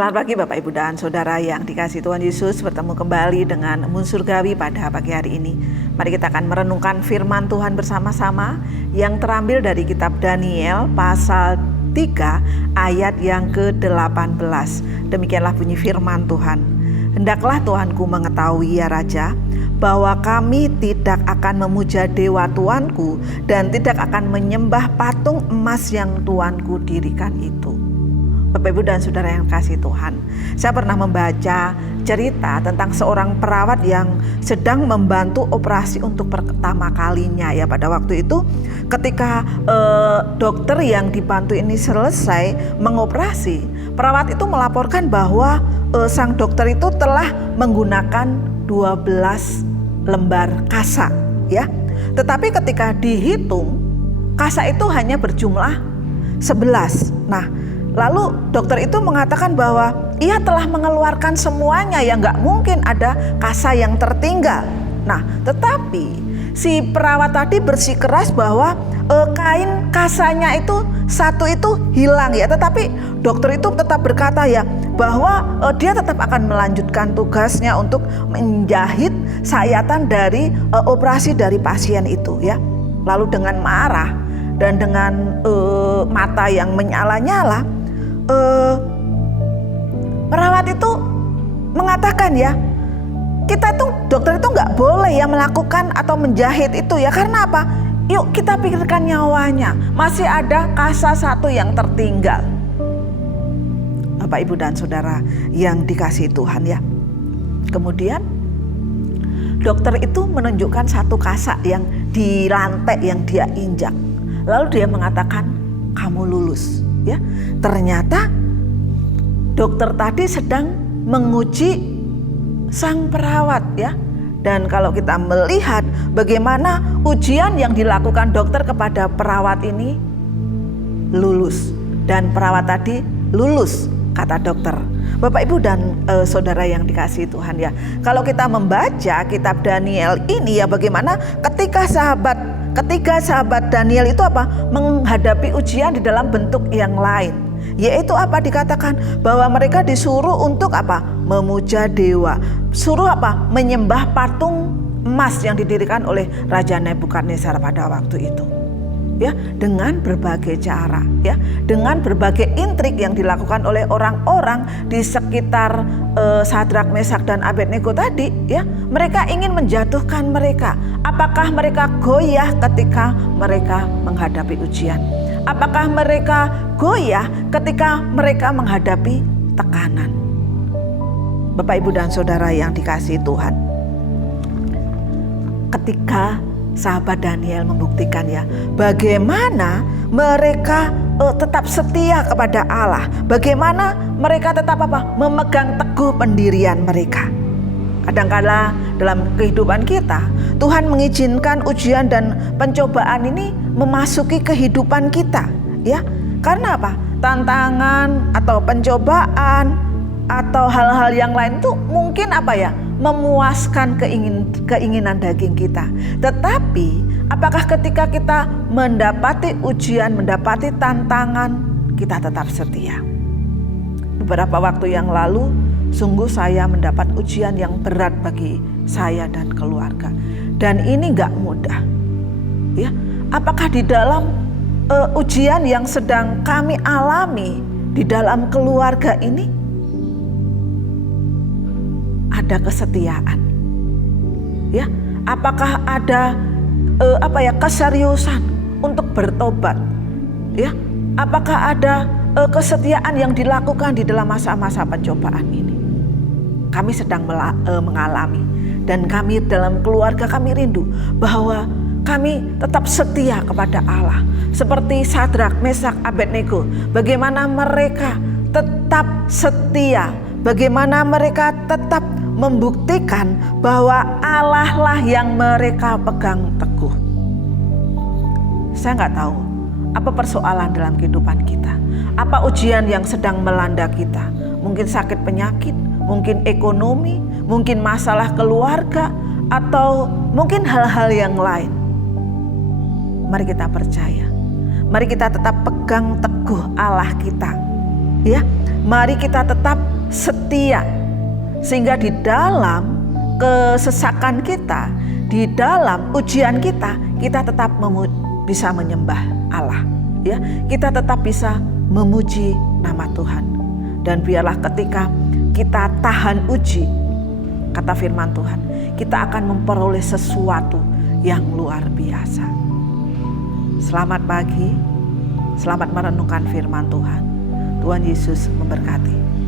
Selamat pagi Bapak Ibu dan Saudara yang dikasihi Tuhan Yesus, bertemu kembali dengan Embun Surgawi pada pagi hari ini. Mari kita akan merenungkan firman Tuhan bersama-sama yang terambil dari kitab Daniel pasal 3 ayat yang ke-18. Demikianlah bunyi firman Tuhan. Hendaklah Tuanku mengetahui ya Raja, bahwa kami tidak akan memuja dewa Tuanku dan tidak akan menyembah patung emas yang Tuanku dirikan itu. Bapak Ibu dan Saudara yang kasih Tuhan, saya pernah membaca cerita tentang seorang perawat yang sedang membantu operasi untuk pertama kalinya ya. Pada waktu itu ketika dokter yang dibantu ini selesai mengoperasi, perawat itu melaporkan bahwa sang dokter itu telah menggunakan 12 lembar kasa ya. Tetapi ketika dihitung, kasa itu hanya berjumlah 11. Nah, lalu dokter itu mengatakan bahwa ia telah mengeluarkan semuanya, ya nggak mungkin ada kasa yang tertinggal. Nah, tetapi si perawat tadi bersikeras bahwa kain kasanya itu satu itu hilang ya. Tetapi dokter itu tetap berkata ya bahwa dia tetap akan melanjutkan tugasnya untuk menjahit sayatan dari operasi dari pasien itu ya. Lalu dengan marah dan dengan mata yang menyala-nyala, perawat itu mengatakan ya, kita itu dokter itu nggak boleh ya melakukan atau menjahit itu ya. Karena apa? Yuk kita pikirkan nyawanya, masih ada kasa satu yang tertinggal. Bapak Ibu dan Saudara yang dikasihi Tuhan ya. Kemudian dokter itu menunjukkan satu kasa yang di lantai yang dia injak. Lalu dia mengatakan, kamu lulus ya. Ternyata dokter tadi sedang menguji sang perawat ya. Dan kalau kita melihat bagaimana ujian yang dilakukan dokter kepada perawat ini, lulus. Dan perawat tadi lulus, kata dokter. Bapak Ibu dan saudara yang dikasihi Tuhan ya. Kalau kita membaca kitab Daniel ini ya, bagaimana ketika sahabat Daniel itu apa? Menghadapi ujian di dalam bentuk yang lain. Yaitu apa? Dikatakan bahwa mereka disuruh untuk apa? Memuja dewa. Suruh apa? Menyembah patung emas yang didirikan oleh Raja Nebukadnezar pada waktu itu. Ya, dengan berbagai cara ya, dengan berbagai intrik yang dilakukan oleh orang-orang di sekitar Sadrak, Mesak dan Abednego tadi ya. Mereka ingin menjatuhkan mereka. Apakah mereka goyah ketika mereka menghadapi ujian? Apakah mereka goyah ketika mereka menghadapi tekanan? Bapak Ibu dan Saudara yang dikasihi Tuhan, ketika sahabat Daniel membuktikan ya bagaimana mereka tetap setia kepada Allah, bagaimana mereka tetap apa? Memegang teguh pendirian mereka. Kadangkala dalam kehidupan kita, Tuhan mengizinkan ujian dan pencobaan ini memasuki kehidupan kita ya. Karena apa? Tantangan atau pencobaan atau hal-hal yang lain itu mungkin apa ya? Memuaskan keinginan daging kita. Tetapi apakah ketika kita mendapati ujian, mendapati tantangan, kita tetap setia? Beberapa waktu yang lalu sungguh saya mendapat ujian yang berat bagi saya dan keluarga. Dan ini gak mudah ya. Apakah di dalam ujian yang sedang kami alami di dalam keluarga ini ada kesetiaan ya? Apakah ada keseriusan untuk bertobat ya? Apakah ada kesetiaan yang dilakukan di dalam masa-masa pencobaan ini? Kami sedang mengalami, dan kami dalam keluarga kami rindu bahwa kami tetap setia kepada Allah. Seperti Sadrak, Mesak, Abednego, bagaimana mereka tetap setia, bagaimana mereka tetap membuktikan bahwa Allah lah yang mereka pegang teguh. Saya nggak tahu apa persoalan dalam kehidupan kita, apa ujian yang sedang melanda kita. Mungkin sakit penyakit, mungkin ekonomi, mungkin masalah keluarga, atau mungkin hal-hal yang lain. Mari kita percaya, mari kita tetap pegang teguh Allah kita ya. Mari kita tetap setia, sehingga di dalam kesesakan kita, di dalam ujian kita tetap bisa menyembah Allah. Ya, kita tetap bisa memuji nama Tuhan. Dan biarlah ketika kita tahan uji, kata firman Tuhan, kita akan memperoleh sesuatu yang luar biasa. Selamat pagi, selamat merenungkan firman Tuhan. Tuhan Yesus memberkati.